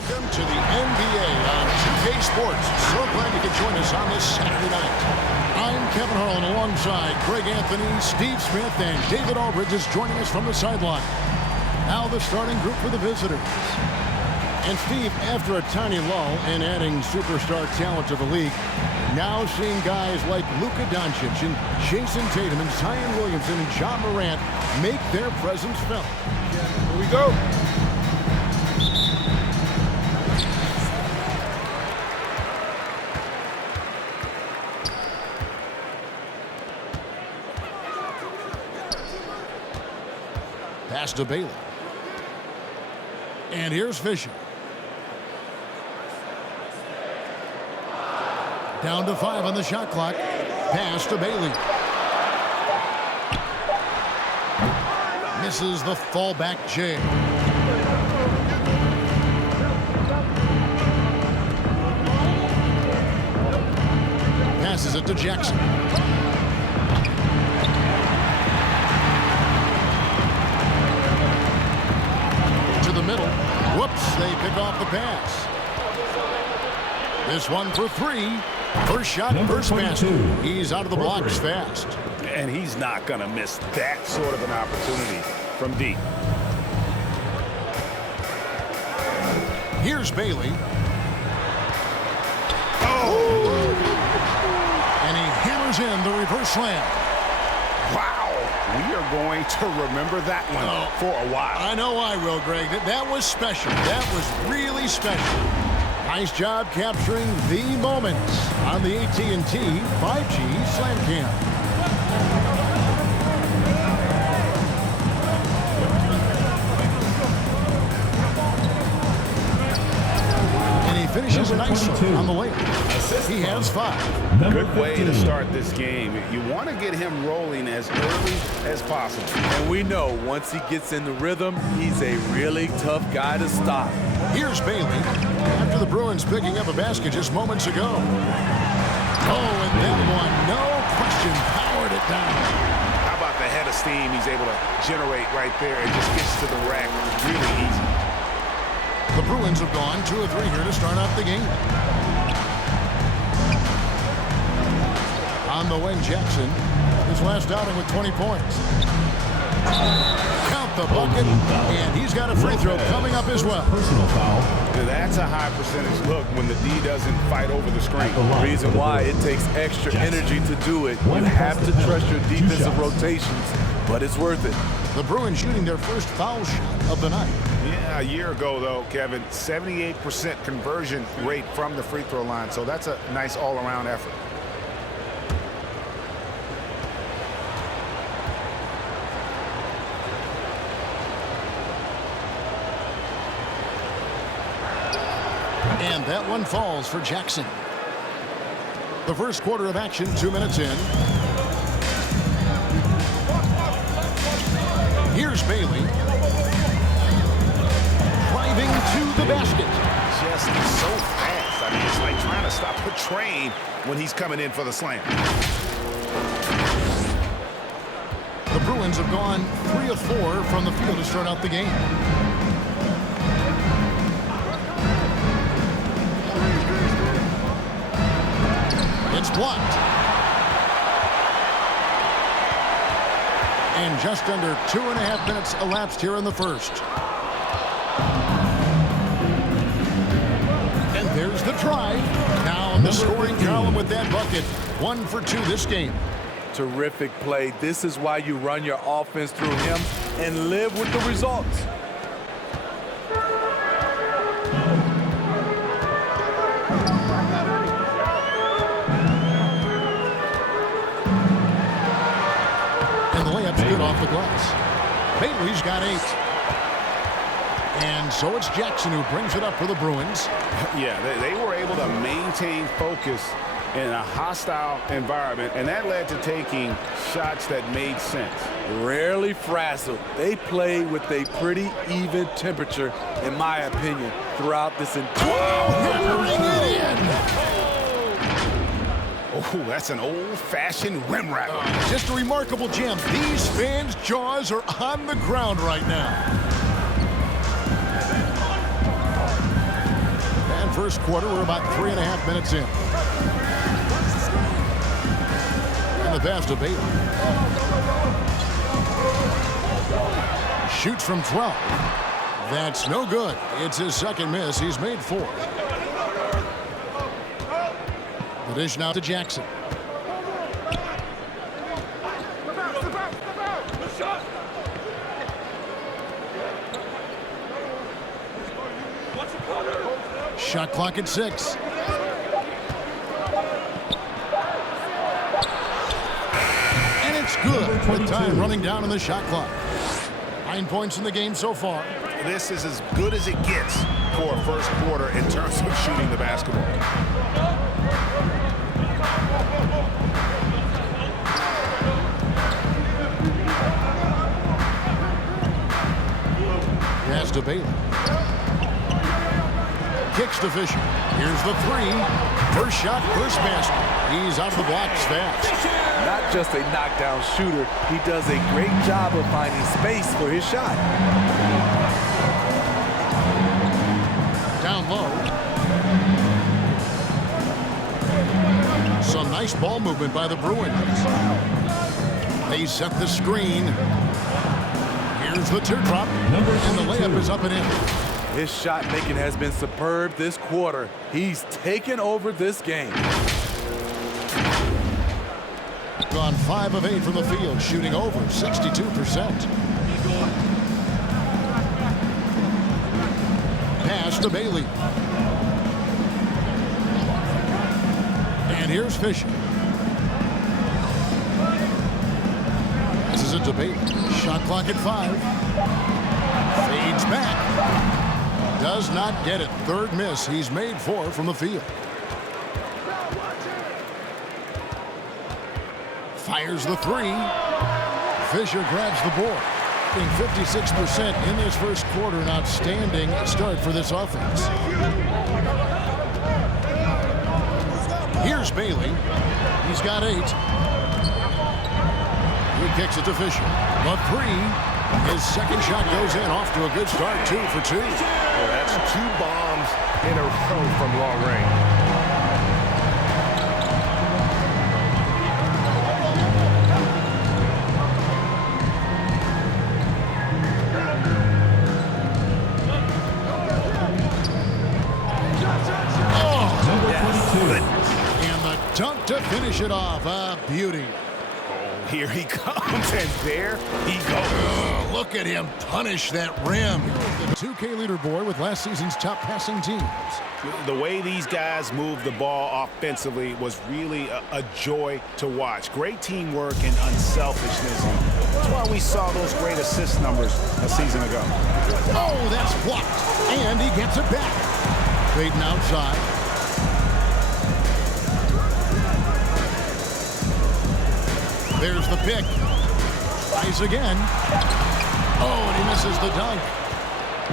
welcome to the NBA on 2K Sports. So glad you could join us on this Saturday night. I'm Kevin Harlan alongside Greg Anthony, Steve Smith, and David Aldridge is joining us from the sideline. Now the starting group for the visitors. And Steve, after a tiny lull in adding superstar talent to the league, now seeing guys like Luka Doncic and Jason Tatum and Zion Williamson and John Morant make their presence felt. Here we go. Pass to Bailey. And here's Fisher. Down to 5 on the shot clock. Pass to Bailey. Misses the fallback Jay. Passes it to Jackson. To the middle. Whoops, they pick off the pass. This one for 3. First shot, first basket. He's out of the blocks fast. And he's not going to miss that sort of an opportunity from deep. Here's Bailey. Oh! And he hammers in the reverse slam. Wow. We are going to remember that one for a while. I know I will, Greg. That was special. That was really special. Nice job capturing the moments on the AT&T 5G Slam Cam. And he finishes nicely on the layup. He has 5. Good way to start this game. You want to get him rolling as early as possible. And we know once he gets in the rhythm, he's a really tough guy to stop. Here's Bailey after the Bruins picking up a basket just moments ago. Oh, and that one, no question, powered it down. How about the head of steam he's able to generate right there and just gets to the rack really easy. The Bruins have gone 2 of 3 here to start off the game. On the wing, Jackson, his last outing with 20 points. Count the bucket, and he's got a free throw coming up as well. Personal foul. That's a high percentage look when the D doesn't fight over the screen. The reason why it takes extra energy to do it. You have to trust your defensive rotations, but it's worth it. The Bruins shooting their first foul shot of the night. Yeah, a year ago, though, Kevin, 78% conversion rate from the free throw line, so that's a nice all-around effort. And that one falls for Jackson. The first quarter of action, 2 minutes in. Here's Bailey. Driving to the basket. Just so fast. I mean, it's like trying to stop a train when he's coming in for the slam. The Bruins have gone 3 of 4 from the field to start out the game. It's blocked. And just under 2.5 minutes elapsed here in the first. And there's the try. Now in the scoring column with that bucket. 1 for 2 this game. Terrific play. This is why you run your offense through him and live with the results. Good off the glass. Bailey's got 8. And so it's Jackson who brings it up for the Bruins. Yeah, they were able to maintain focus in a hostile environment, and that led to taking shots that made sense. Rarely frazzled. They play with a pretty even temperature, in my opinion, throughout this entire... Hammering it in! Oh, that's an old-fashioned rim wrap. Just a remarkable jam. These fans' jaws are on the ground right now. first quarter. We're about 3.5 minutes in. And the pass to Bailey. Shoots from 12. That's no good. It's his second miss. He's made 4. The dish now to Jackson. Shot clock at 6. And it's good with time running down on the shot clock. 9 points in the game so far. This is as good as it gets for a first quarter in terms of shooting the basketball. Pass to Bailey. Kicks to Fisher. Here's the 3. First shot, first basket. He's out of the blocks fast. Not just a knockdown shooter, he does a great job of finding space for his shot. Down low. Some nice ball movement by the Bruins. They set the screen. Here's the teardrop. And the layup is up and in. His shot making has been superb this quarter. He's taken over this game. Gone 5 of 8 from the field, shooting over 62%. Pass to Bailey. And here's Fisher. This is a debate. Shot clock at 5. Fades back. Does not get it. Third miss. He's made 4 from the field. Fires the 3. Fisher grabs the board. Being 56% in this first quarter. An outstanding start for this offense. Here's Bailey. He's got 8. He kicks it to Fisher. The 3. His second shot goes in, off to a good start. 2 for 2. Well, that's 2 bombs in a row from long range. And the dunk to finish it off. A beauty. Here he comes, and there he goes. Look at him punish that rim. The 2K leaderboard with last season's top passing teams. The way these guys moved the ball offensively was really a joy to watch. Great teamwork and unselfishness. That's why we saw those great assist numbers a season ago. Oh, that's blocked. And he gets it back. Fading outside. There's the pick. Tries again. Oh, and he misses the dunk.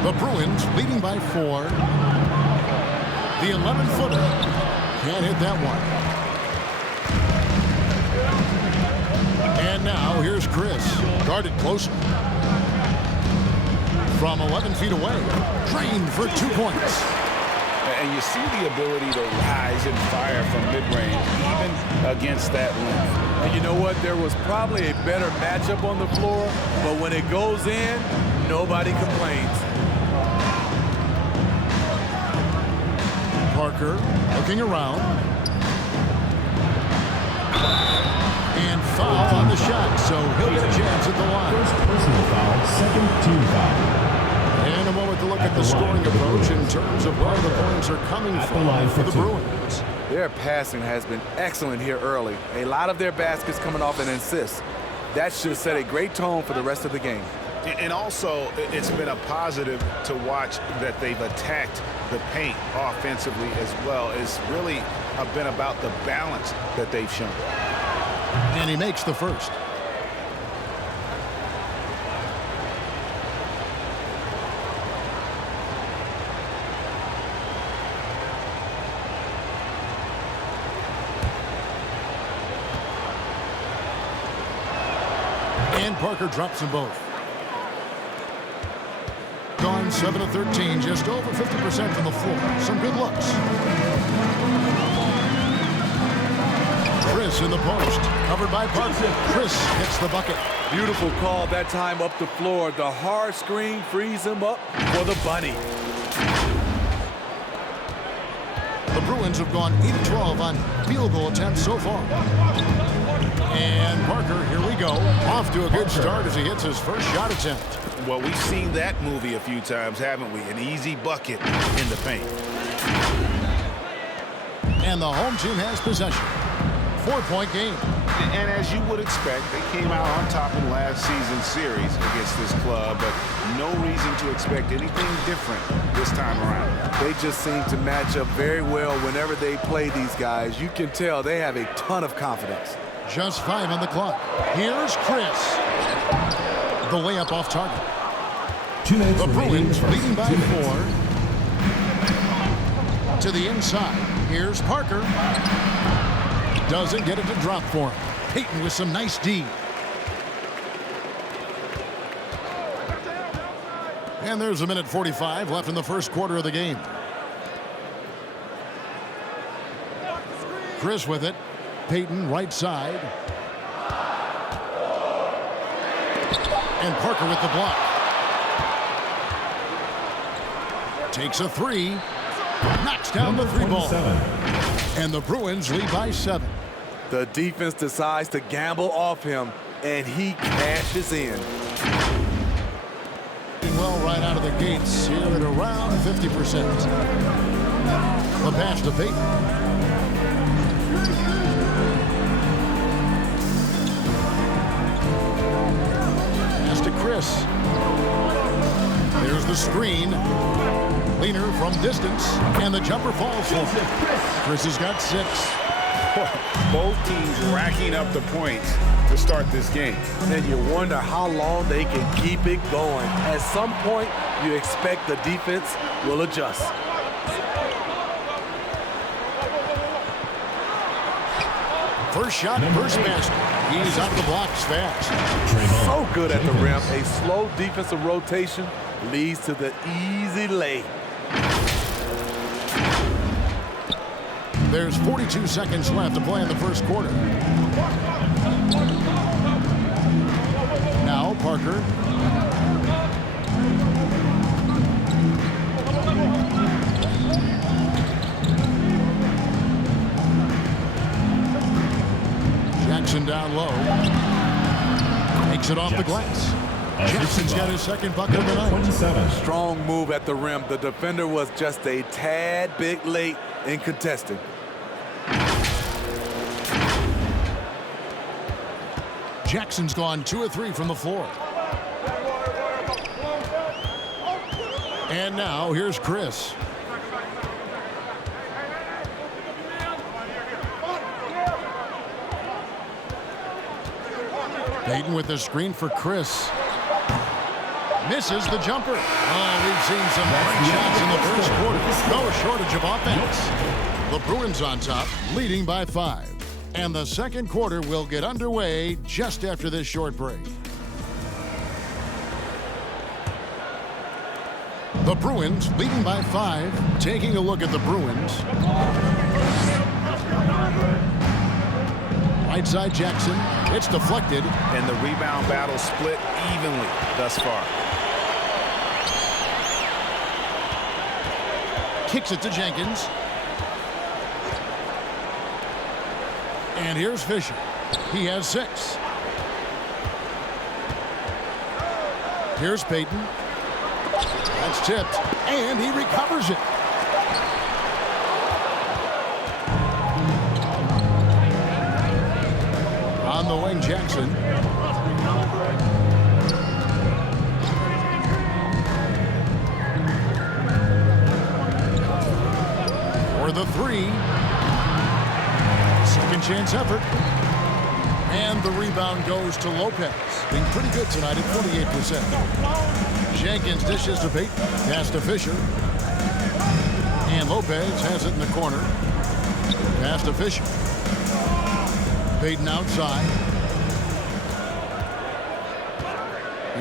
The Bruins leading by 4. The 11-footer can't hit that one. And now here's Chris. Guarded closer. From 11 feet away. Drained for 2 points. And you see the ability to rise and fire from mid-range, even against that length. And you know what? There was probably a better matchup on the floor, but when it goes in, nobody complains. Parker looking around. And foul on the shot, so he'll get a chance at the line. First personal foul, second team foul. And a moment to look at the scoring approach in terms of where the points are coming from for the Bruins. Their passing has been excellent here early. A lot of their baskets coming off an assist. That should set a great tone for the rest of the game. And also, it's been a positive to watch that they've attacked the paint offensively as well. It's really been about the balance that they've shown. And he makes the first. And Parker drops them both. Gone Bruins 7 of 13, just over 50% from the floor. Some good looks. Chris in the post, covered by Parker. Chris hits the bucket. Beautiful call that time up the floor. The hard screen frees him up for the bunny. The Bruins have gone 8 of 12 on field goal attempts so far. And Parker, here we go, off to a good start as he hits his first shot attempt. Well, we've seen that movie a few times, haven't we? An easy bucket in the paint. And the home team has possession. 4-point game. And as you would expect, they came out on top in last season's series against this club, but no reason to expect anything different this time around. They just seem to match up very well whenever they play these guys. You can tell they have a ton of confidence. Just 5 on the clock. Here's Chris. The layup off target. 2 minutes The Bruins remaining. leading by 2 minutes. 4. To the inside. Here's Parker. Doesn't get it to drop for him. Payton with some nice D. And there's a minute 45 left in the first quarter of the game. Chris with it. Payton right side. And Parker with the block. Takes a 3. Knocks down the 3 ball. 27. And the Bruins lead by 7. The defense decides to gamble off him, and he cashes in. Well, right out of the gates here at around 50%. The pass to Payton. Pass to Chris. There's the screen. Leaner from distance, and the jumper falls for him. Chris has got 6. Both teams racking up the points to start this game. And you wonder how long they can keep it going. At some point, you expect the defense will adjust. First shot, first basket. He's out of the blocks fast. So good at the rim. A slow defensive rotation leads to the easy lay. There's 42 seconds left to play in the first quarter. Now Parker. Jackson down low. Makes it off the glass. Jackson's got his second bucket of the night. 27. Strong move at the rim. The defender was just a tad bit late in contesting. Jackson's gone 2 of 3 from the floor. And now here's Chris. Payton with the screen for Chris. Misses the jumper. Oh, we've seen some great shots in the first quarter. No shortage of offense. The Bruins on top, leading by 5. And the second quarter will get underway just after this short break. The Bruins leading by 5. Taking a look at the Bruins. Right side Jackson. It's deflected. And the rebound battle split evenly thus far. Kicks it to Jenkins. And here's Fisher. He has 6. Here's Payton. That's tipped. And he recovers it. On the wing, Jackson. For the 3. Second chance effort. And the rebound goes to Lopez. Being pretty good tonight at 48%. Jenkins dishes to Payton. Pass to Fisher. And Lopez has it in the corner. Pass to Fisher. Payton outside.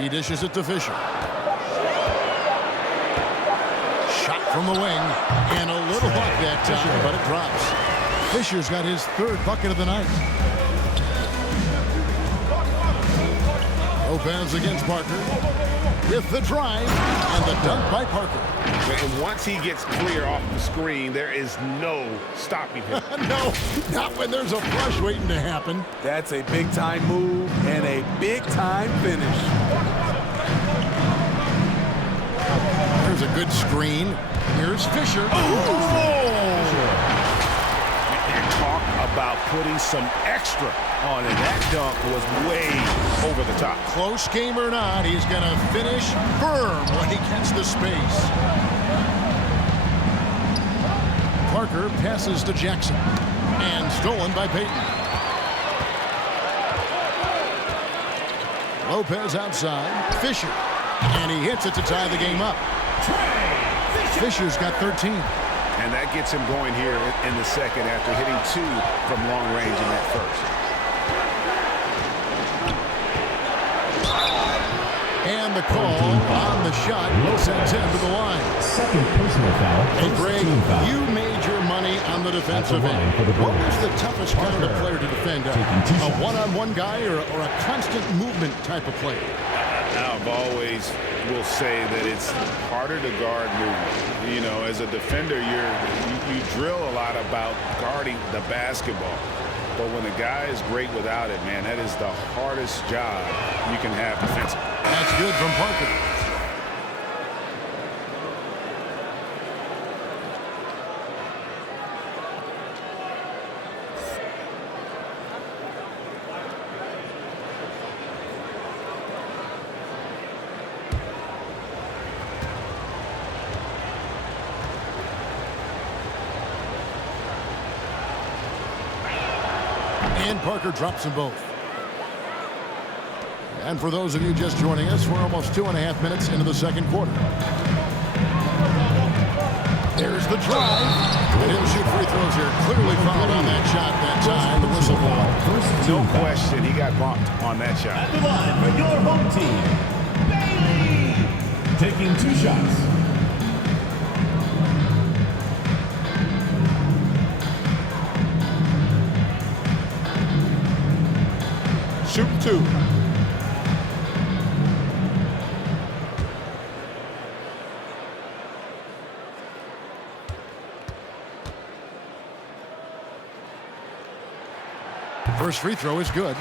He dishes it to Fisher. Shot from the wing. And a little luck that time, but it drops. Fisher's got his third bucket of the night. Lopez against Parker. With the drive and the dunk by Parker. And once he gets clear off the screen, there is no stopping him. No, not when there's a flush waiting to happen. That's a big-time move and a big-time finish. There's a good screen. Here's Fisher. And talk about putting some extra on it. That dunk was way over the top. Close game or not, he's going to finish firm when he gets the space. Parker passes to Jackson. And stolen by Payton. Lopez outside. Fisher. And he hits it to tie the game up. Fisher's got 13. And that gets him going here in the second after hitting 2 from long range in that first. And the call on the shot sends him to the line. Second personal foul. And Greg, you made your money on the defensive end. What was the toughest kind of player to defend? A one-on-one guy or a constant movement type of player? I've always will say that it's harder to guard movement. You know, as a defender, you drill a lot about guarding the basketball. But when the guy is great without it, man, that is the hardest job you can have defensively. That's good from Parker. And Parker drops them both. And for those of you just joining us, we're almost 2.5 minutes into the second quarter. There's the drive. And he'll shoot free throws here. Clearly fouled on that shot that time. The whistle ball. No question, he got bumped on that shot. At the line for your home team, Bailey. Taking 2 shots. Shoot 2. First free throw is good.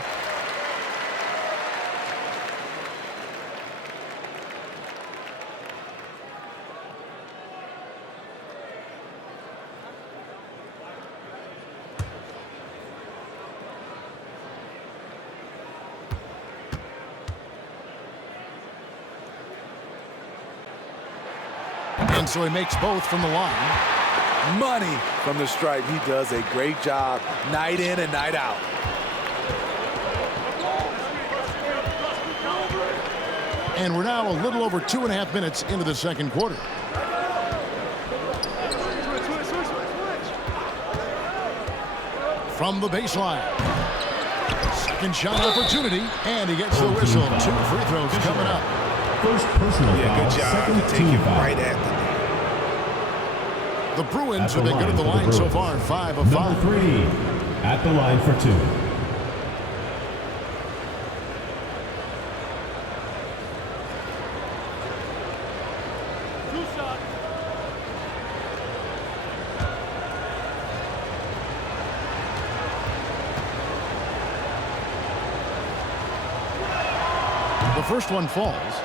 And so he makes both from the line. Money from the stripe. He does a great job night in and night out. And we're now a little over 2.5 minutes into the second quarter. From the baseline. Second shot opportunity. And he gets the whistle. 2 free throws coming up. First personal foul. Good job Second to take him foul. right at The Bruins have been good at the line so far. 5 of 5. Number 3 at the line for 2. The first one falls.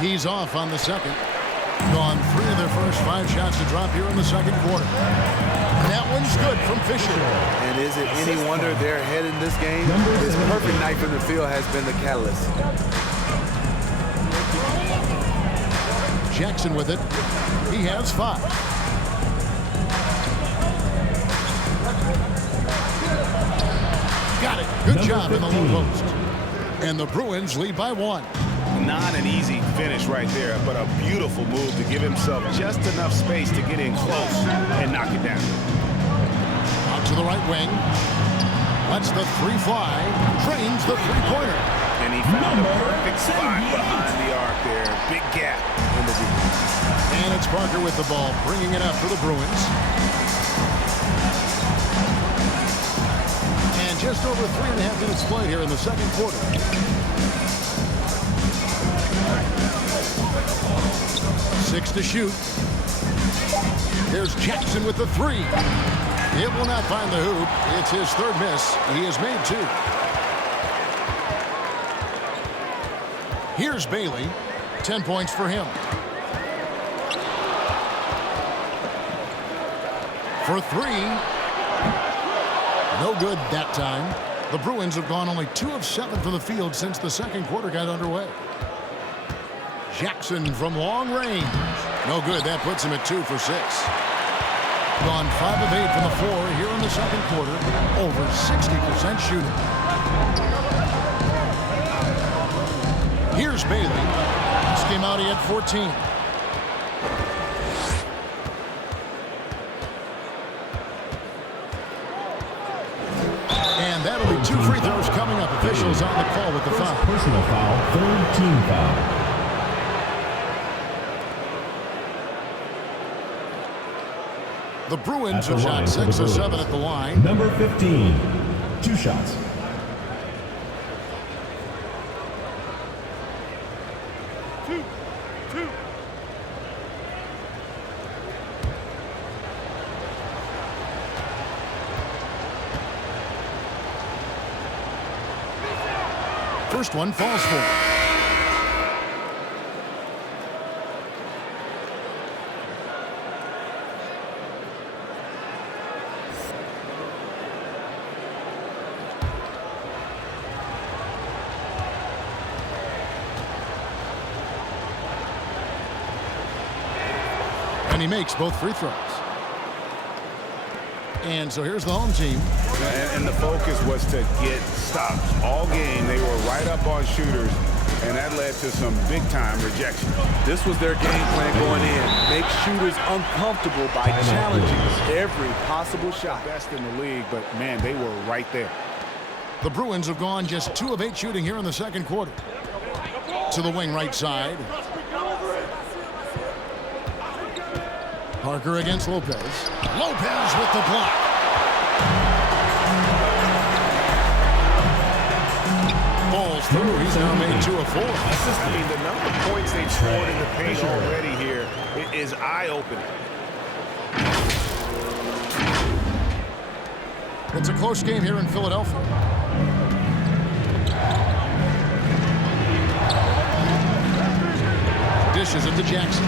He's off on the second. Gone 3 of their first 5 shots to drop here in the second quarter. And that one's good from Fisher. And is it any wonder they're ahead in this game? This perfect night from the field has been the catalyst. Jackson with it. He has 5. Got it. Good job in the low post. And the Bruins lead by 1. Not an easy finish right there, but a beautiful move to give himself just enough space to get in close and knock it down. Out to the right wing. Lets the three fly. Trains the three-pointer. And he found a perfect spot behind the arc there. Big gap in the defense. And it's Parker with the ball, bringing it up for the Bruins. And just over 3.5 minutes played here in the second quarter. Six to shoot. Here's Jackson with the three. It will not find the hoop. It's his third miss. He has made two. Here's Bailey. 10 points for him. For three. No good that time. The Bruins have gone only 2 of 7 from the field since the second quarter got underway. Jackson from long range. No good. That puts him at 2 for 6. Gone 5 of 8 from the floor here in the second quarter. Over 60% shooting. Here's Bailey. This game out, he had 14. And that'll be 2 free throws coming up. Officials on the call with the foul. Personal foul, third team foul. The Bruins have shot 6 of 7 at the line. Number 15, 2 shots. First one falls for. And he makes both free throws. And so here's the home team. And the focus was to get stops. All game, they were right up on shooters, and that led to some big-time rejection. This was their game plan going in. Make shooters uncomfortable by challenging every possible shot. Best in the league, but, man, they were right there. The Bruins have gone just 2 of 8 shooting here in the second quarter. To the wing right side. Parker against Lopez. Lopez with the block. Falls through. He's now made 2 of 4. I mean, the number of points they've scored in the paint already here is eye-opening. It's a close game here in Philadelphia. Dishes it to Jackson.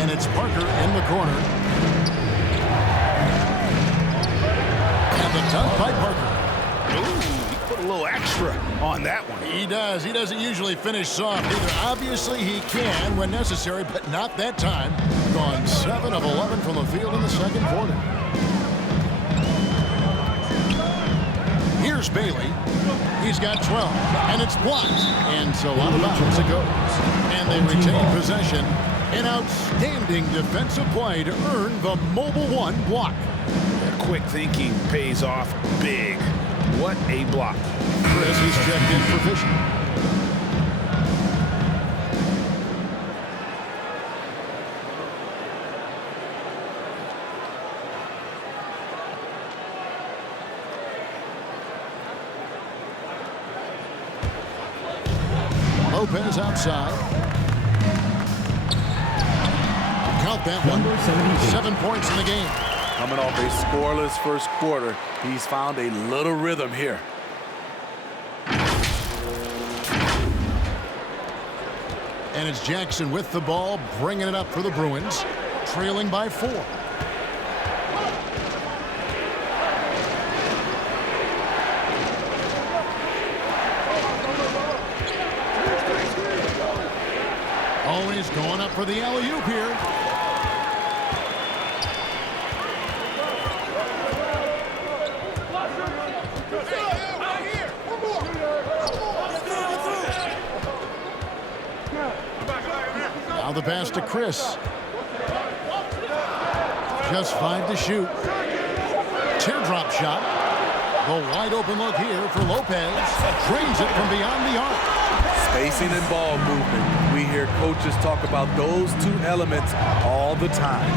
And it's Parker in the corner. And the dunk by Parker. Ooh, he put a little extra on that one. He does. He doesn't usually finish soft either. Obviously, he can when necessary, but not that time. Gone 7 of 11 from the field in the second quarter. Here's Bailey. He's got 12, and it's blocked. And so out of bounds it goes. And they retain possession. An outstanding defensive play to earn the Mobile One block. Quick thinking pays off big. What a block. Chris is checked in for fishing. Lopez outside. Count that one. 7 points in the game. Coming off a scoreless first quarter, he's found a little rhythm here. And it's Jackson with the ball, bringing it up for the Bruins, trailing by 4. Always going up for the alley-oop here. pass to Chris. Just 5 to shoot. Teardrop shot. The wide open look here for Lopez. Drains it from beyond the arc. Spacing and ball movement. We hear coaches talk about those two elements all the time.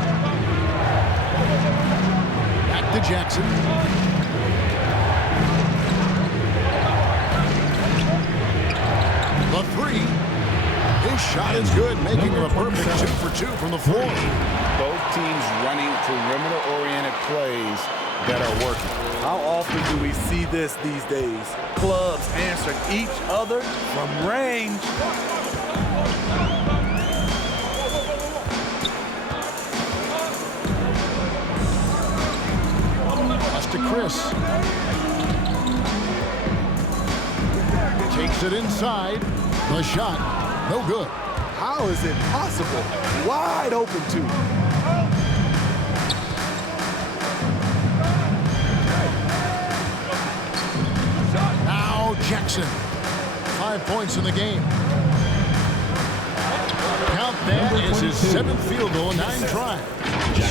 Back to Jackson. The three. His shot is good, making him a perfect 2 for 2 from the floor. Both teams running perimeter-oriented plays that are working. How often do we see this these days? Clubs answering each other from range. Pass to Chris. Takes it inside. The shot, no good. How is it possible? Wide open too. Now Jackson. 5 points in the game. Count that is his 7th field goal in 9 tries.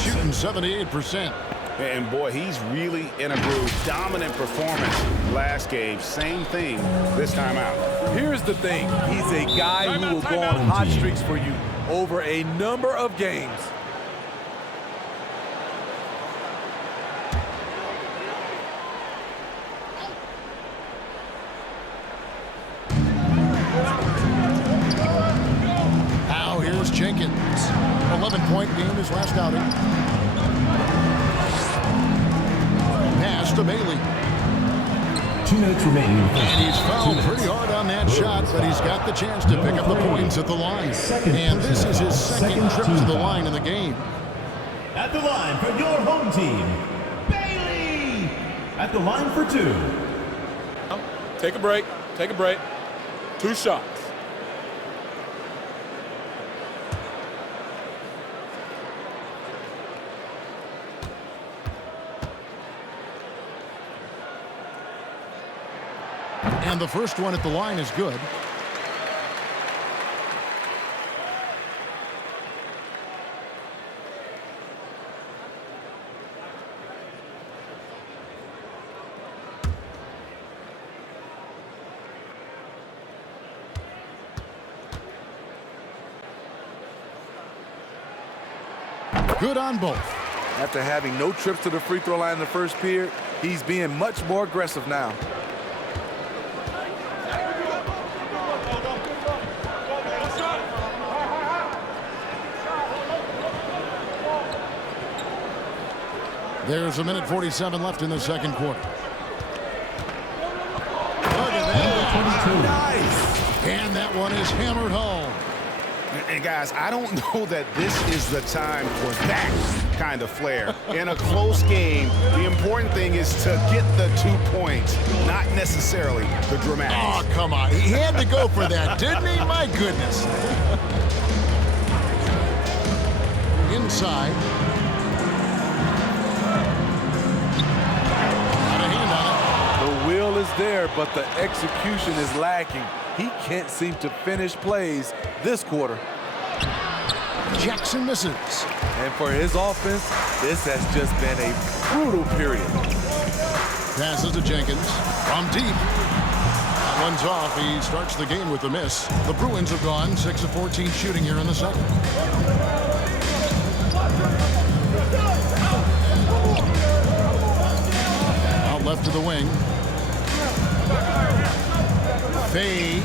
Shooting 78%. And boy, he's really in a groove. Dominant performance last game. Same thing this time out. Here's the thing. He's a guy who will go on hot streaks for you over a number of games. Now here's Jenkins. 11-point game his last outing. Pass to Bailey. 2 minutes remaining. And he's fouled pretty hard on that shot, but he's got the chance to pick up the points at the line. And this is his second trip to the line in the game. At the line for your home team, Bailey. At the line for 2. Take a break. Take a break. 2 shots. And the first one at the line is good. Good on both. After having no trips to the free throw line in the first period, he's being much more aggressive now. There's 1:47 left in the second quarter. Look at that. Nice. And that one is hammered home. And guys, I don't know that this is the time for that kind of flair. In a close game, the important thing is to get the 2 points, not necessarily the dramatics. Oh, come on. He had to go for that, didn't he? My goodness. Inside. Got a hand on it. The will is there, but the execution is lacking. He can't seem to finish plays this quarter. Jackson misses. And for his offense, this has just been a brutal period. Passes to Jenkins from deep. That one's off. He starts the game with a miss. The Bruins have gone 6 of 14 shooting here in the second. Out left to the wing. Fades.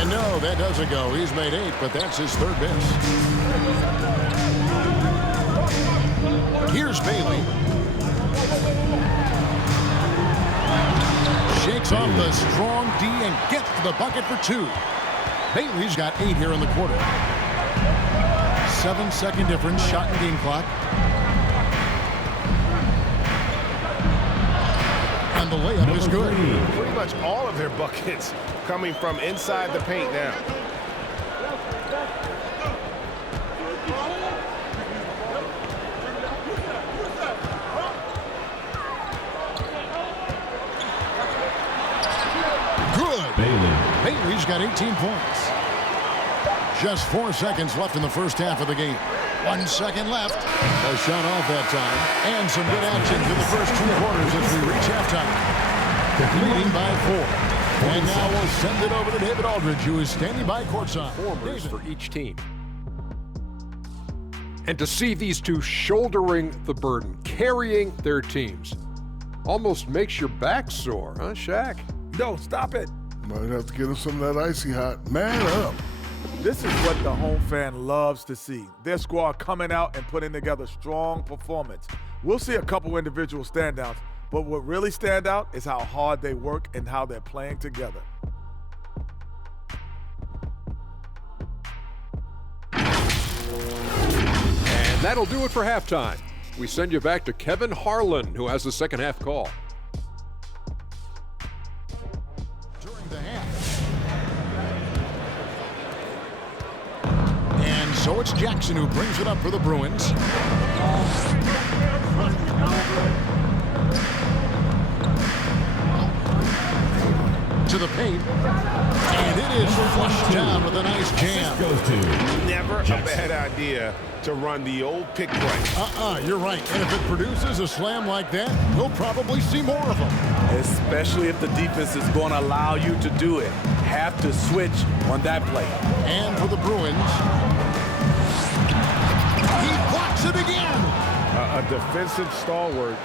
And no, that doesn't go. He's made 8, but that's his 3rd miss. Here's Bailey. Shakes off the strong D and gets to the bucket for 2. Bailey's got 8 here in the quarter. 7-second difference, shot and game clock. And the layup is good. Pretty much all of their buckets coming from inside the paint now. Good. Bailey's got 18 points. Just 4 seconds left in the first half of the game. 1 second left. A shot off that time. And some good action through the first 2 quarters as we reach halftime. Leading by 4. And now we'll send it over to David Aldridge, who is standing by courtside. Performers for each team. And to see these two shouldering the burden, carrying their teams, almost makes your back sore, huh, Shaq? No, stop it. Might have to get him some of that icy hot. Man up. This is what the home fan loves to see. Their squad coming out and putting together strong performance. We'll see a couple individual standouts, but what really stand out is how hard they work and how they're playing together. And that'll do it for halftime. We send you back to Kevin Harlan, who has the second half call. During the half. And so it's Jackson who brings it up for the Bruins. To the paint. And it is flushed down with a nice jam. Goes to Never a Jackson. bad idea to run the old pick play. You're right. And if it produces a slam like that, we'll probably see more of them. Especially if the defense is going to allow you to do it. Have to switch on that play. And for the Bruins, he blocks it again. A defensive stalwart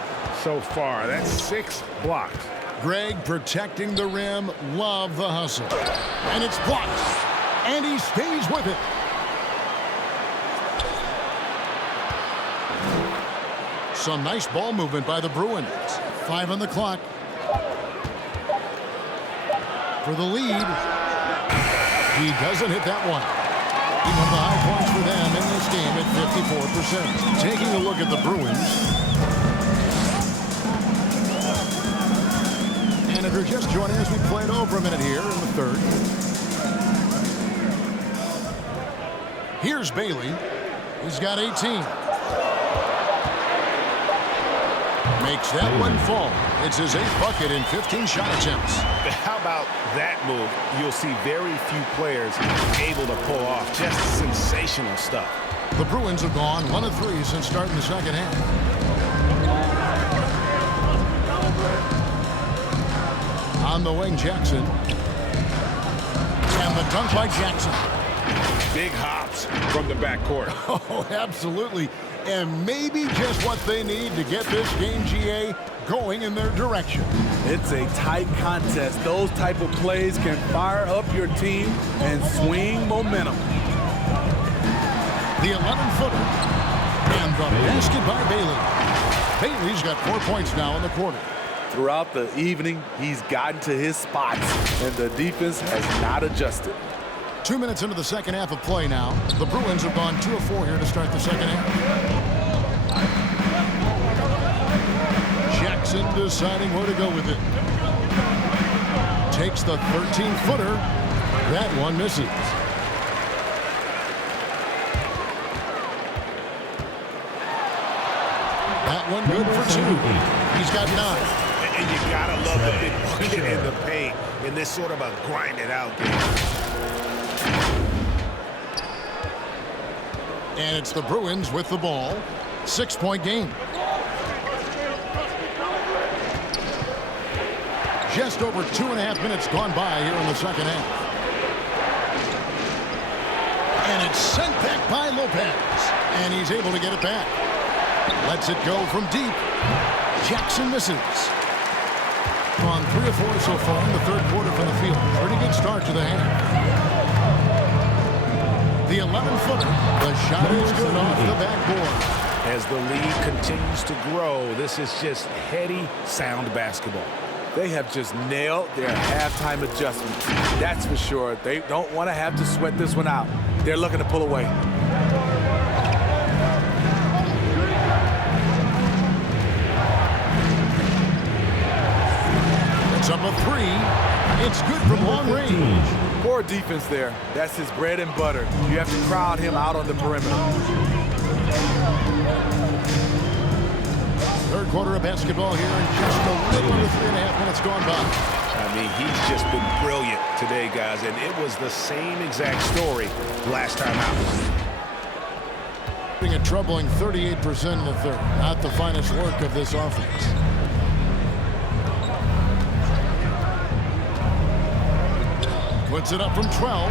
so far. That's 6 blocks. Greg protecting the rim. Love the hustle. And it's blocked. And he stays with it. Some nice ball movement by the Bruins. 5 on the clock. For the lead. He doesn't hit that one. One of the high points for them in this game at 54%. Taking a look at the Bruins. And if you're just joining us, we played over a minute here in the third. Here's Bailey. He's got 18. Makes that one fall. It's his 8th bucket in 15 shot attempts. How about that move? You'll see very few players able to pull off just sensational stuff. The Bruins have gone 1 of 3 since starting the second half. On the wing, Jackson. And the dunk by Jackson. Big hops from the backcourt. Oh, absolutely. And maybe just what they need to get this game, GA, going in their direction. It's a tight contest. Those type of plays can fire up your team and swing momentum. The 11-footer. And the basket by Bailey. Bailey's got 4 points now in the quarter. Throughout the evening, he's gotten to his spots, and the defense has not adjusted. 2 minutes into the second half of play now. The Bruins have gone 2 of 4 here to start the second half. Jackson deciding where to go with it. Takes the 13-footer. That one misses. That one good for 2. He's got 9. And you gotta love the big bucket in the paint in this sort of a grind-it-out game. And it's the Bruins with the ball. 6-point game. Just over 2.5 minutes gone by here in the second half. And it's sent back by Lopez. And he's able to get it back. Lets it go from deep. Jackson misses. On 3 of 4 so far in the third quarter from the field. Pretty good start to the half. The 11-footer. The shot is good off the backboard. As the lead continues to grow, this is just heady, sound basketball. They have just nailed their halftime adjustments. That's for sure. They don't want to have to sweat this one out. They're looking to pull away. It's up a 3. It's good from long range. Poor defense there. That's his bread and butter. You have to crowd him out on the perimeter. Third quarter of basketball here, and just a little under 3.5 minutes gone by. I mean, he's just been brilliant today, guys, and it was the same exact story last time out. A troubling 38% in the third. Not the finest work of this offense. Puts it up from 12.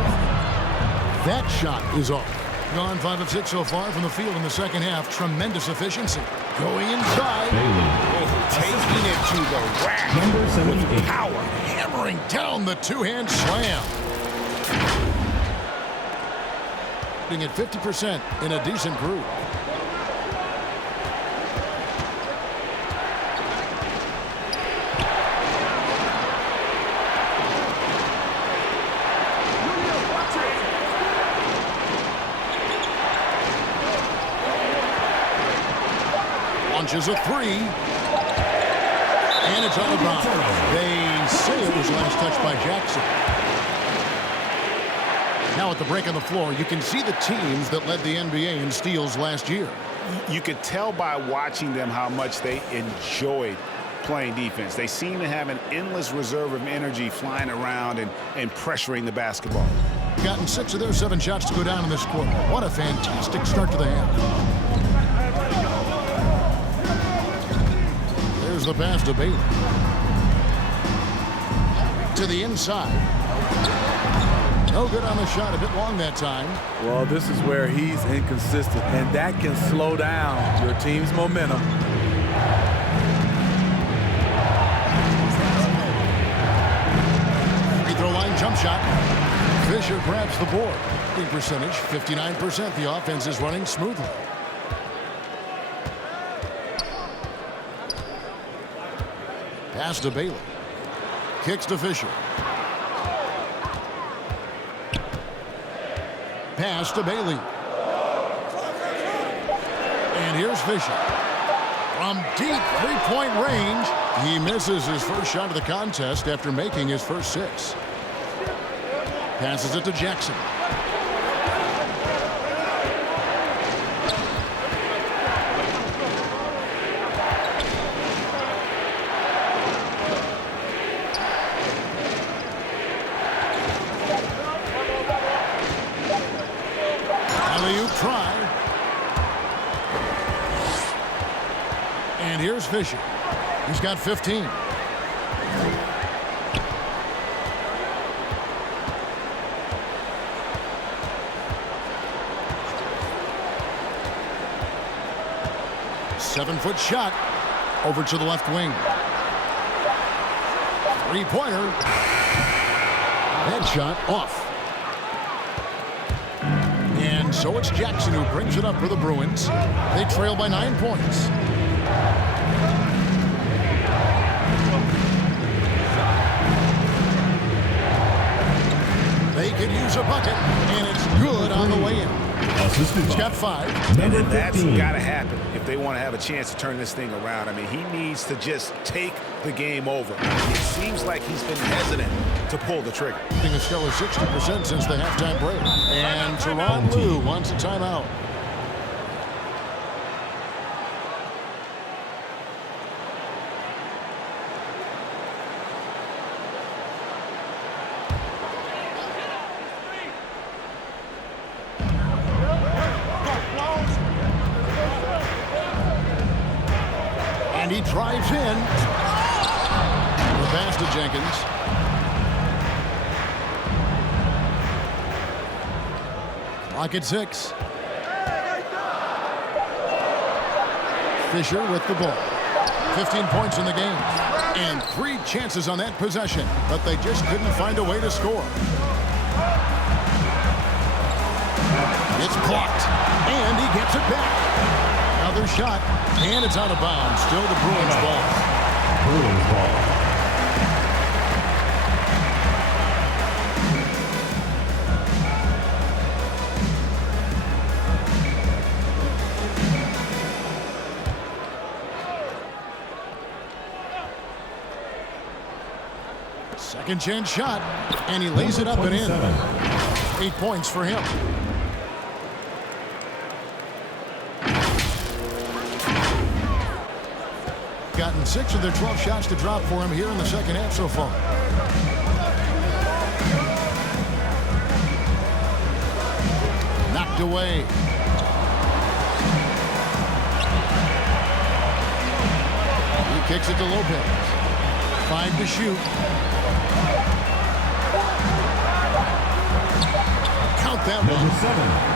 That shot is off. Gone 5 of 6 so far from the field in the second half. Tremendous efficiency. Going inside. Taking it to the rack. Number 78. Power. Hammering down the two-hand slam. At 50% in a decent group. Launches a three. And it's out of bounds. They say it was last touched by Jackson. Now at the break on the floor, you can see the teams that led the NBA in steals last year. You could tell by watching them how much they enjoyed playing defense. They seem to have an endless reserve of energy flying around and pressuring the basketball. Gotten 6 of their 7 shots to go down in this quarter. What a fantastic start to the half. There's the pass to Bailey. To the inside. No good on the shot, a bit long that time. Well, this is where he's inconsistent, and that can slow down your team's momentum. Free throw line jump shot. Fisher grabs the board. Shooting percentage, 59%. The offense is running smoothly. Pass to Bailey. Kicks to Fisher. Pass to Bailey. And here's Fisher. From deep three-point range, he misses his first shot of the contest after making his first 6. Passes it to Jackson. Try. And here's Fisher. He's got 15. Seven-foot shot over to the left wing. Three-pointer. Headshot off. And so it's Jackson who brings it up for the Bruins. They trail by 9 points. They could use a bucket, and it's good on the way in. He's got 5. And that's got to happen if they want to have a chance to turn this thing around. I mean, he needs to just take the game over. It seems like he's been hesitant to pull the trigger. A stellar 60% since the halftime break. And Teron Lue wants a timeout. And he drives in. The pass to Jenkins. Clock at 6. Fisher with the ball. 15 points in the game. And 3 chances on that possession, but they just couldn't find a way to score. It's blocked, and he gets it back. Another shot, and it's out of bounds. Still the Bruins ball. Bruins ball. Second chance shot, and he lays it up and in. 8 points for him. gotten 6 of their 12 shots to drop for him here in the second half so far. Knocked away. He kicks it to Lopez. 5 to shoot. Count that one. Number 7.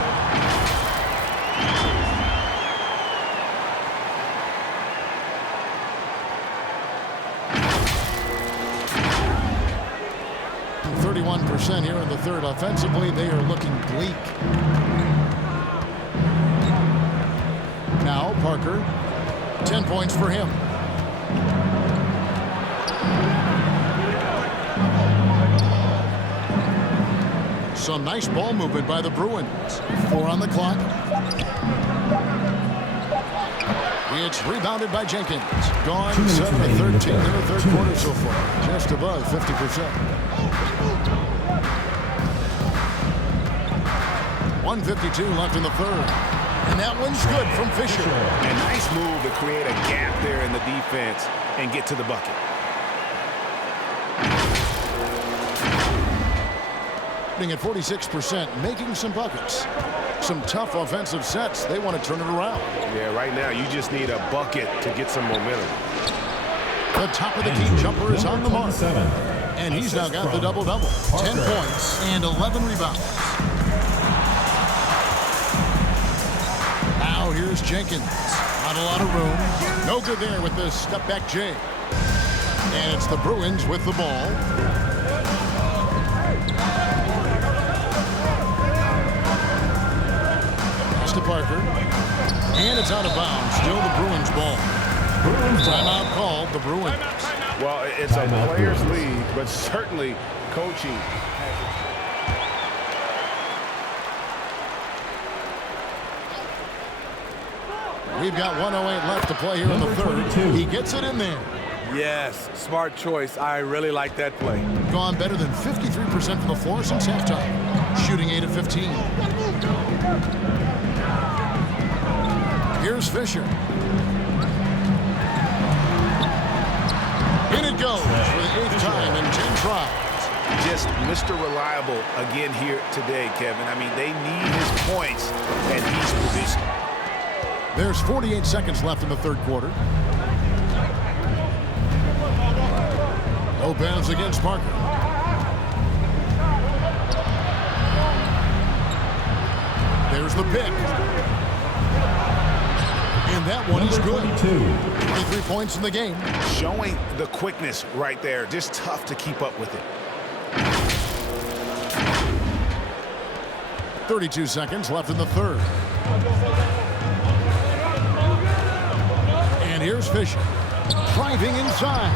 31% here in the third. Offensively, they are looking bleak. Now Parker, 10 points for him. Some nice ball movement by the Bruins. 4 on the clock. It's rebounded by Jenkins. Gone 7 of 13 in the third quarter so far. Just above 50%. 1:52 left in the third. And that one's good from Fisher. A nice move to create a gap there in the defense and get to the bucket. At 46%, making some buckets. Some tough offensive sets. They want to turn it around. Yeah, right now you just need a bucket to get some momentum. The top of the key jumper is on the mark. And he's now got the double-double. 10 points and 11 rebounds. Now here's Jenkins. Not a lot of room. No good there with the step-back J. And it's the Bruins with the ball. To Parker, and it's out of bounds. Still the Bruins ball. Timeout called. The Bruins. Well, it's a players' league, but certainly coaching. We've got 1:08 left to play here in the third. He gets it in there. Yes, smart choice. I really like that play. Gone better than 53% from the floor since halftime. Shooting 8 of 15. Here's Fisher. In it goes for the 8th time in 10 tries. Just Mr. Reliable again here today, Kevin. I mean, they need his points, and he's producing. There's 48 seconds left in the third quarter. Lopez against Parker. There's the pick. And that one is good. 23 points in the game. Showing the quickness right there. Just tough to keep up with it. 32 seconds left in the third. And here's Fisher. Driving inside.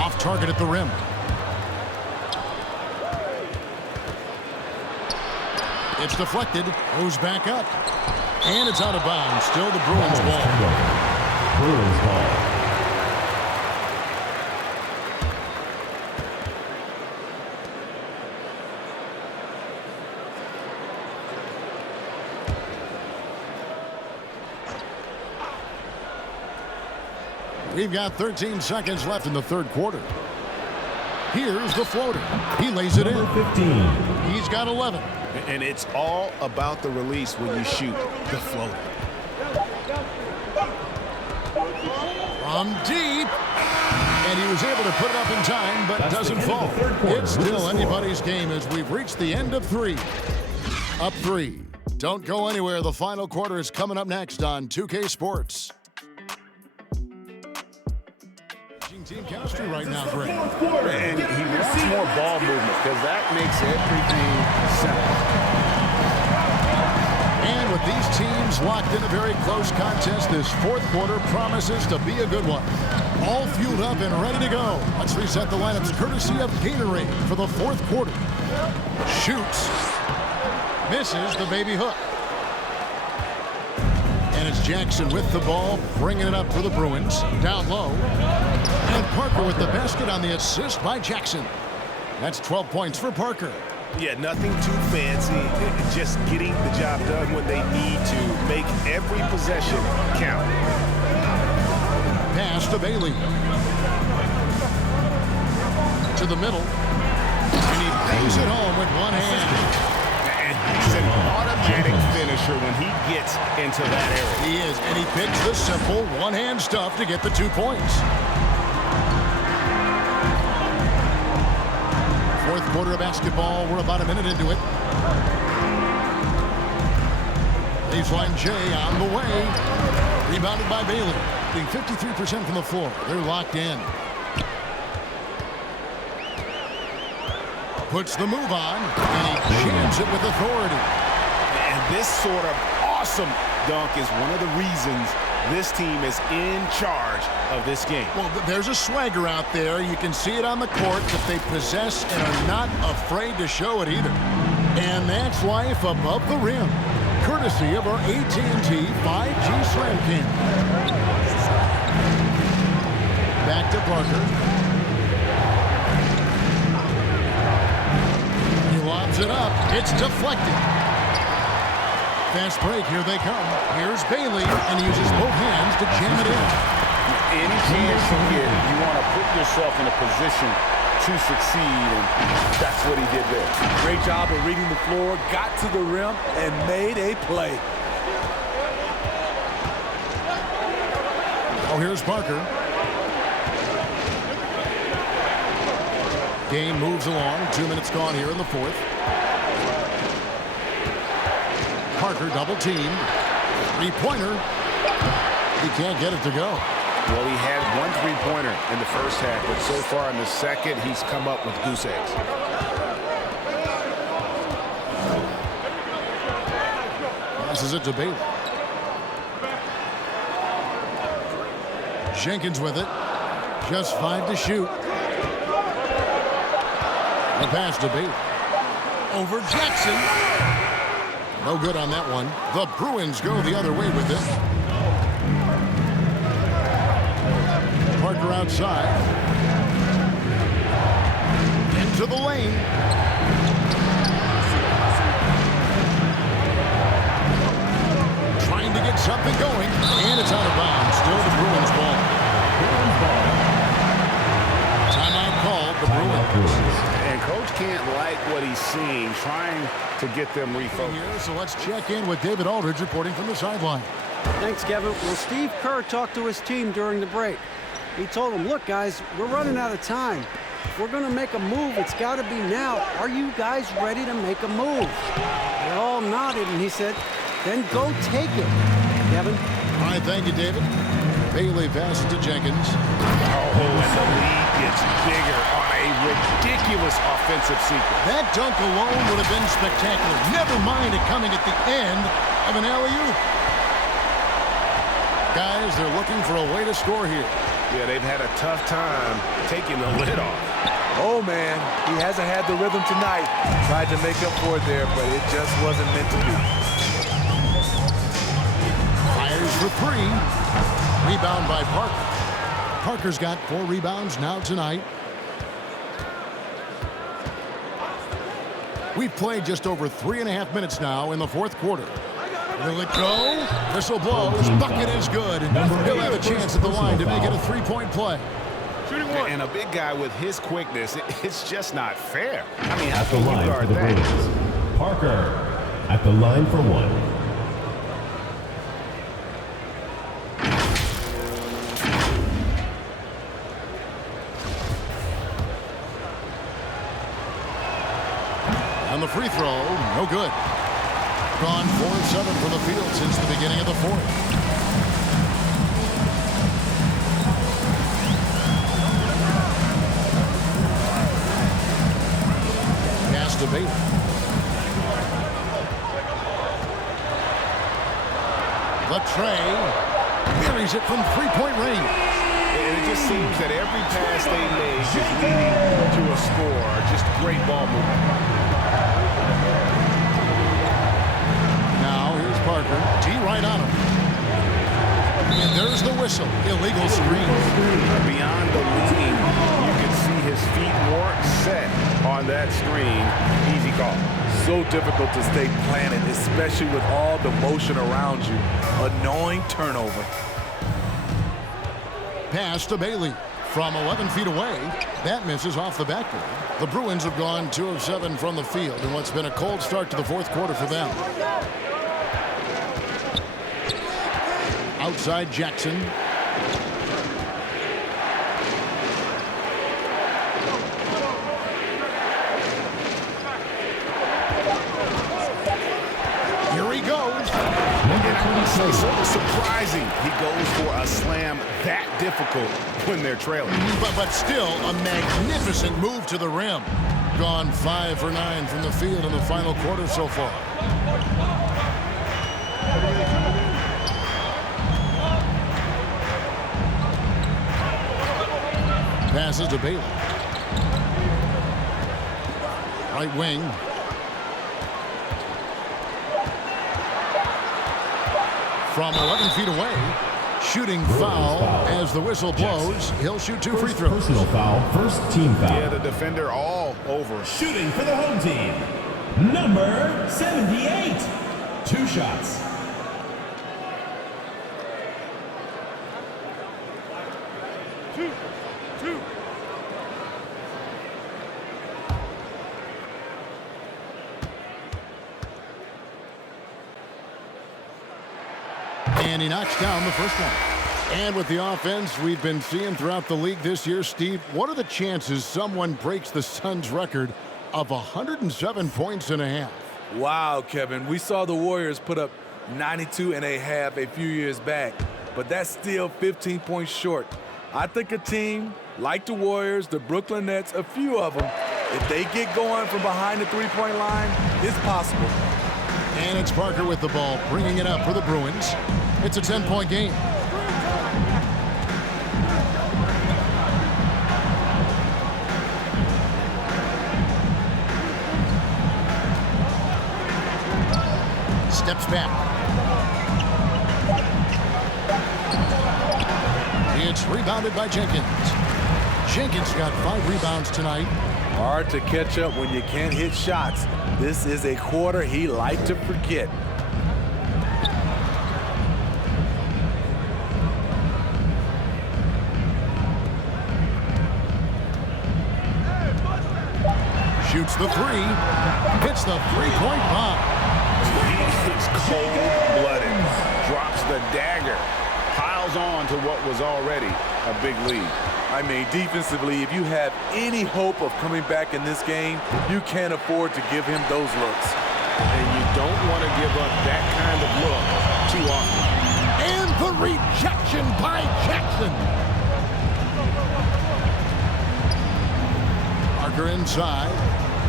Off target at the rim. It's deflected. Goes back up. And it's out of bounds. Still the Bruins ball. Bruins ball. We've got 13 seconds left in the third quarter. Here's the floater. He lays it in. 15. He's got 11. And it's all about the release when you shoot the floater. From deep. And he was able to put it up in time, but doesn't fall. It's still anybody's game as we've reached the end of 3. Up 3. Don't go anywhere. The final quarter is coming up next on 2K Sports. Team chemistry right now, Greg. And he wants more ball movement because that makes everything simple. And with these teams locked in a very close contest, this fourth quarter promises to be a good one. All fueled up and ready to go. Let's reset the lineups courtesy of Gatorade for the fourth quarter. Shoots. Misses the baby hook. And it's Jackson with the ball, bringing it up for the Bruins. Down low. And Parker with the basket on the assist by Jackson. That's 12 points for Parker. Yeah, nothing too fancy. Just getting the job done when they need to. Make every possession count. pass to Bailey. To the middle. And he bangs it home with one hand. And he's an automatic finisher when he gets into that area. He is, and he picks the simple one-hand stuff to get the 2 points. Fourth quarter of basketball. We're about a minute into it. Baseline J on the way. Rebounded by Bailey. Being 53% from the floor. They're locked in. Puts the move on, and he jams it with authority. And this sort of awesome dunk is one of the reasons this team is in charge of this game. Well, there's a swagger out there. You can see it on the court that they possess and are not afraid to show it either. And that's life above the rim, courtesy of our AT&T 5G Slam Cam. Back to Parker. Lobs it up. It's deflected. Fast break. Here they come. Here's Bailey, and he uses both hands to jam it in. Any chance you get, you want to put yourself in a position to succeed, and that's what he did there. Great job of reading the floor, got to the rim, and made a play. Oh, here's Parker. Game moves along. 2 minutes gone here in the fourth. Parker double teamed. Three-pointer. He can't get it to go. Well, he had one three-pointer in the first half, but so far in the second, he's come up with goose eggs. Passes it to Bailey. Jenkins with it. Just 5 to shoot. The pass to Bailey. Over Jackson. No good on that one. The Bruins go the other way with it. Parker outside. Into the lane. Trying to get something going. And it's out of bounds. Still the Bruins ball. Timeout called. The Bruins. And Coach can't like what he's seeing, trying to get them refocused. So let's check in with David Aldridge reporting from the sideline. Thanks, Kevin. Well, Steve Kerr talked to his team during the break. He told them, look, guys, we're running out of time. If we're going to make a move, it's got to be now. Are you guys ready to make a move? They all nodded, and he said, then go take it. Kevin? All right, thank you, David. Bailey passes to Jenkins. Oh, and the lead gets bigger on a ridiculous offensive sequence. That dunk alone would have been spectacular. Never mind it coming at the end of an alley-oop. Guys, they're looking for a way to score here. Yeah, they've had a tough time taking the lid off. Oh, man, he hasn't had the rhythm tonight. Tried to make up for it there, but it just wasn't meant to be. Fires for 3. Rebound by Parker. Parker's got 4 rebounds now tonight. We've played just over 3.5 minutes now in the fourth quarter. Will it go? Whistle blows. Bucket is good. He'll have a chance at the line to make it a 3-point play. And a big guy with his quickness, it's just not fair. I mean, how can you guard that? Parker at the line for 1. On the free throw, no good. Gone 4 of 7 from the field since the beginning of the fourth. Pass to Bailey. The tray buries it from 3-point range. And it just seems that every pass they make is leading to a score. Just great ball movement. Now here's Parker. T right on him. And there's the whistle. Illegal screen. Beyond the lean, you can see his feet weren't set on that screen. Easy call. So difficult to stay planted, especially with all the motion around you. Annoying turnover. pass to Bailey. From 11 feet away, that misses off the backboard. The Bruins have gone 2 of 7 from the field in what's been a cold start to the fourth quarter for them. Outside Jackson. Here he goes. It's sort of surprising he goes for a slam that difficult when they're trailing. But still a magnificent move to the rim. Gone 5 for 9 from the field in the final quarter so far. Passes to Bailey. Right wing. From 11 feet away, shooting foul as the whistle blows. He'll shoot 2 free throws. Personal foul, first team foul. Yeah, the defender all over. Shooting for the home team, number 78. 2 shots. And he knocks down the first one. And with the offense we've been seeing throughout the league this year, Steve, what are the chances someone breaks the Suns' record of 107 points and a half? Wow, Kevin. We saw the Warriors put up 92 and a half a few years back, but that's still 15 points short. I think a team like the Warriors, the Brooklyn Nets, a few of them, if they get going from behind the three-point line, it's possible. And it's Parker with the ball, bringing it up for the Bruins. It's a 10-point game. Steps back. It's rebounded by Jenkins. Jenkins got 5 rebounds tonight. Hard to catch up when you can't hit shots. This is a quarter he liked to forget. Shoots the 3. Hits the 3-point bomb. He's cold-blooded. Drops the dagger. Piles on to what was already a big lead. I mean, defensively, if you have any hope of coming back in this game, you can't afford to give him those looks. And you don't want to give up that kind of look too often. And the rejection by Jackson. Parker inside.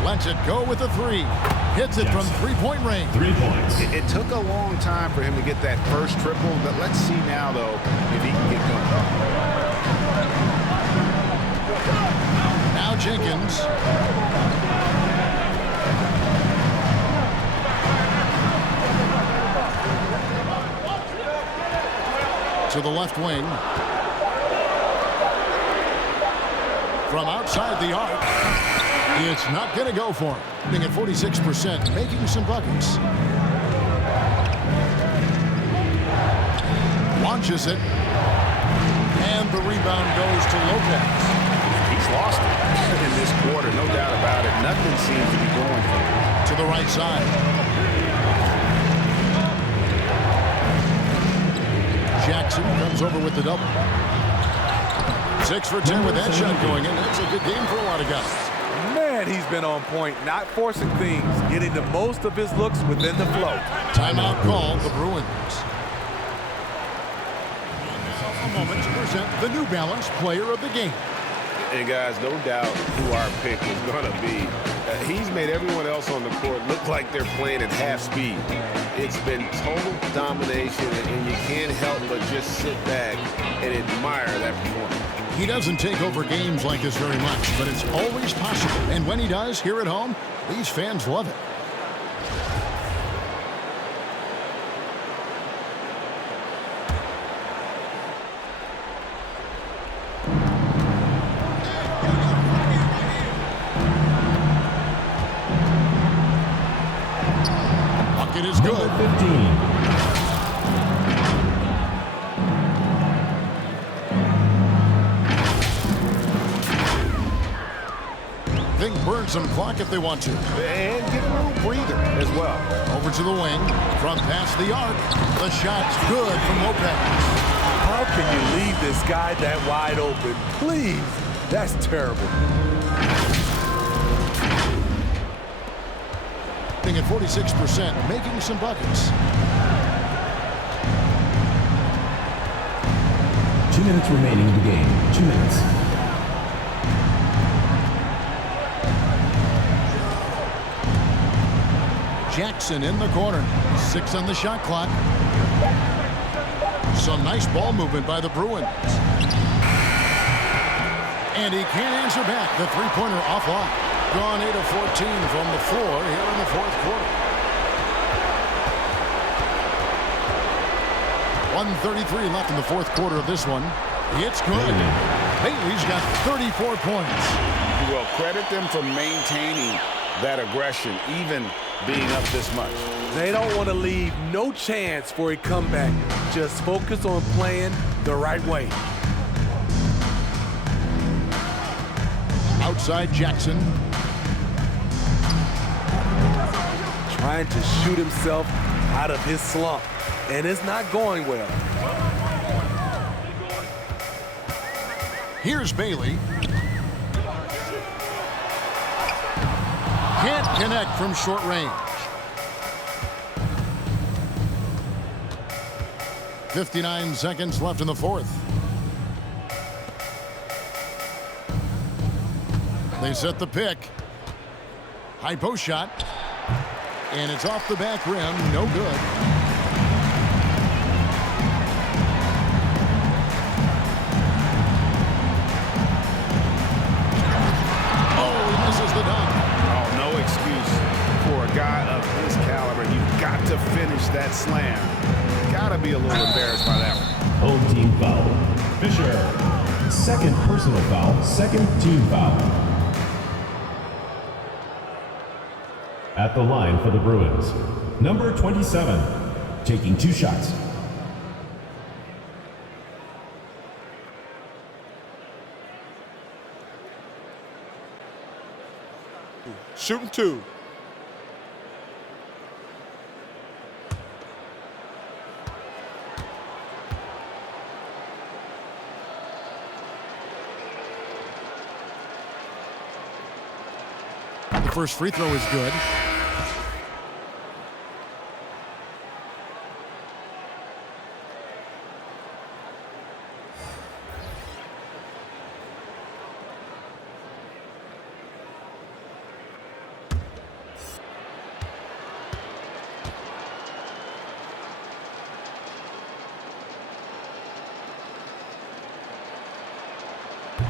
Lets it go with the 3. Hits it from 3-point range. 3 points. It took a long time for him to get that first triple, but let's see now, though, if he can get going. Now Jenkins. To the left wing. From outside the arc. It's not going to go for him. Being at 46%, making some buckets. Launches it. And the rebound goes to Lopez. He's lost it in this quarter, no doubt about it. Nothing seems to be going for him. To the right side. Jackson comes over with the double. 6 for 10 with that shot going in. That's a good game for a lot of guys. Man, he's been on point, not forcing things, getting the most of his looks within the flow. Timeout call, the Bruins. A moment to present the New Balance Player of the Game. And guys, no doubt who our pick is going to be. He's made everyone else on the court look like they're playing at half speed. It's been total domination, and you can't help but just sit back and admire that performance. He doesn't take over games like this very much, but it's always possible. And when he does, here at home, these fans love it. Bucket is good. 15. burn some clock if they want to. And get a little breather as well. Over to the wing, from past the arc. The shot's good from Lopez. How can you leave this guy that wide open? Please, that's terrible. At 46%, making some buckets. 2 minutes remaining in the game. 2 minutes. Jackson in the corner. 6 on the shot clock. Some nice ball movement by the Bruins. And he can't answer back. The three-pointer offline. Gone 8 of 14 from the floor here in the fourth quarter. 1:33 left in the fourth quarter of this one. It's good. Bailey's got 34 points. Well, credit them for maintaining that aggression, even being up this much. They don't want to leave no chance for a comeback. Just focus on playing the right way. Outside Jackson. Trying to shoot himself out of his slump, and it's not going well. Here's Bailey. Can't connect from short range. 59 seconds left in the fourth. They set the pick. High post shot. And it's off the back rim. No good. Oh, he misses the dunk. Oh, no excuse for a guy of his caliber. You've got to finish that slam. Got to be a little embarrassed by that one. Home team foul. Fisher. Second personal foul. Second team foul. At the line for the Bruins, number 27, taking 2 shots. Shooting 2. The first free throw is good.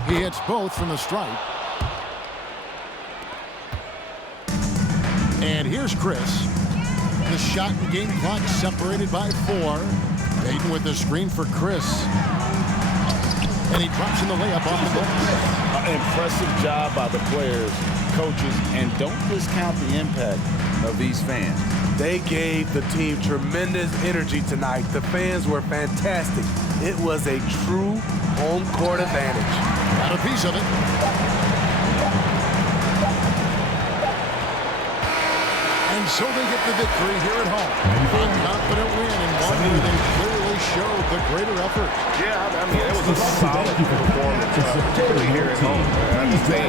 He hits both from the stripe. And here's Chris. The shot and game clock separated by 4. Payton with the screen for Chris. And he drops in the layup off the glass. Impressive job by the players, coaches, and don't discount the impact of these fans. They gave the team tremendous energy tonight. The fans were fantastic. It was a true home court advantage. Got a piece of it. And so they get the victory here at home. A confident win and one where they clearly showed the greater effort. Yeah, I mean, it was a solid performance, particularly here at home. They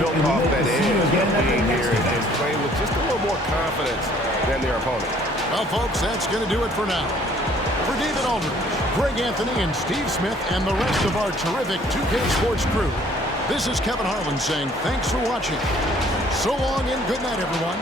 built off that edge of being here and playing with just a little more confidence than their opponent. Well, folks, that's going to do it for now. For David Aldridge, Greg Anthony, and Steve Smith, and the rest of our terrific 2K Sports crew, this is Kevin Harlan saying thanks for watching. So long and good night, everyone.